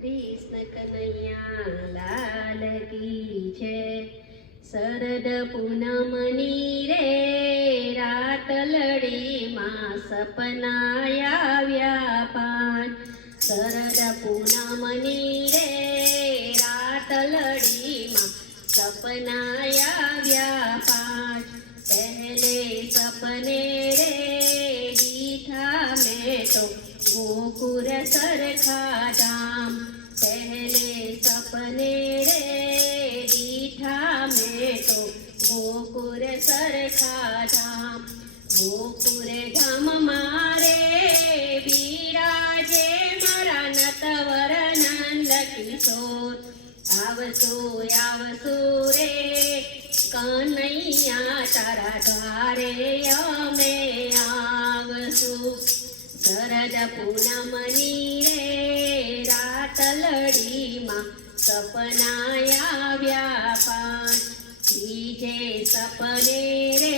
कृष्ण कन्हैया लाल की जय। शरद पूनमनी रे रात लड़ी मां सपनाया व्यापार। शरद पूनमनी रे रात लड़ी मां सपनाया व्यापार। पहले सपने रे दीठा में तो गोकुर सरखा धाम। पहले सपने रे दीठा में तो गोकुर सरखा धाम। गोकुर धाम मारे बिराजे मारा नटवर नंद किशोर। आवसो आवसो रे कन्हैया तारा द्वारे अमे आवसो। शरद पूनमनी रे रात लड़ी मां सपनाया व्यापार। तीजे सपने रे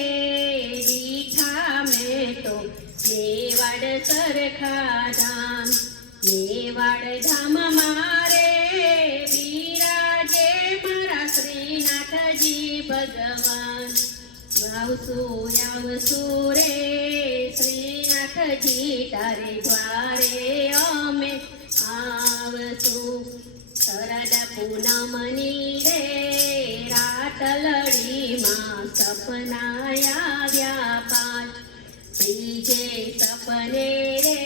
दीठा में तो मेवाड़ सरखा धाम। मेवाड़ धाम मारे बिराजे मारा श्रीनाथ जी भगवान। आवसो आवसो रे श्रीनाथ जी तारे द्वारे अमे आवसो। शरद पूनमनी रे रात लड़ी मां सपनाया व्यापार। त्रीजे सपने रे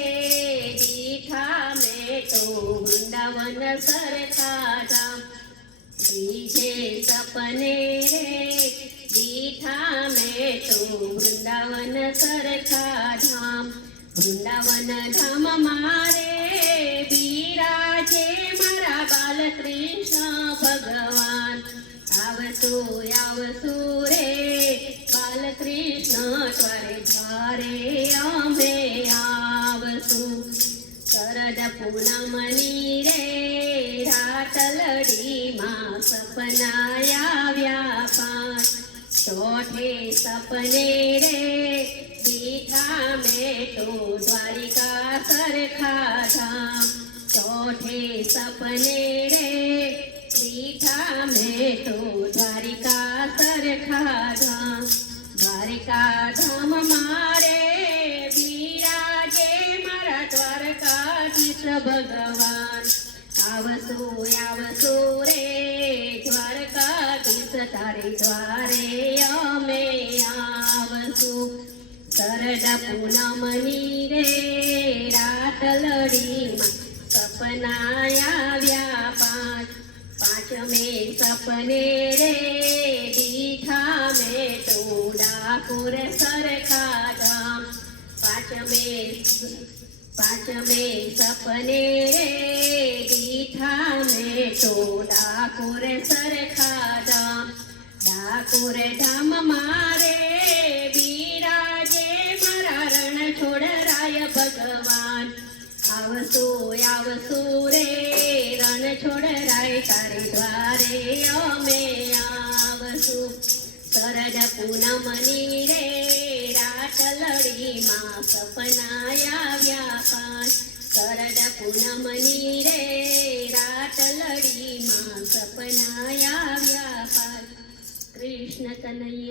दीठा में तो वृंदावन सरखा धाम। त्रीजे सपने रे दीठा में तो वृंदावन सरखा धाम। वृंदावन धाम मारे बिराजे मारा बाल कृष्ण भगवान। आवसो आवसो रे बाल कृष्ण त्वारे द्वारे अमे आवसो। शरद पूनमनी रे रात लड़ी मां सपनाया व्यापार। चौथे सपने रे दीठा में तो द्वारिका सरखा धाम। चौथे सपने रे दीठा में तो द्वारिका सरखा धाम। द्वारिका धाम मारे बिराजे मारा द्वारकाधीश भगवान। आवसो आवसो रे द्वारकाधीश तारे द्वारे अमे आवसो। शरद पूनमनी रे रात लड़ी मां सपनाया व्यापार। पांचमे सपने रे दीठा में तो डाकोर सरखा धाम। पांचमे सपने रे दीठा में तो डाकोर सरखा धाम। डाकोर धाम मारे बिराजे मारा रण छोड़ राय भगवान। आवसो आवसो रे रण छोड़ राय तारे द्वारे अमे आवसो। शरद पूनमनी रे रात लड़ी मां सपनाया व्यापार। शरद पूनमनी रे रात लड़ी मां सपनाया व्यापार। कृष्ण कन्हैया।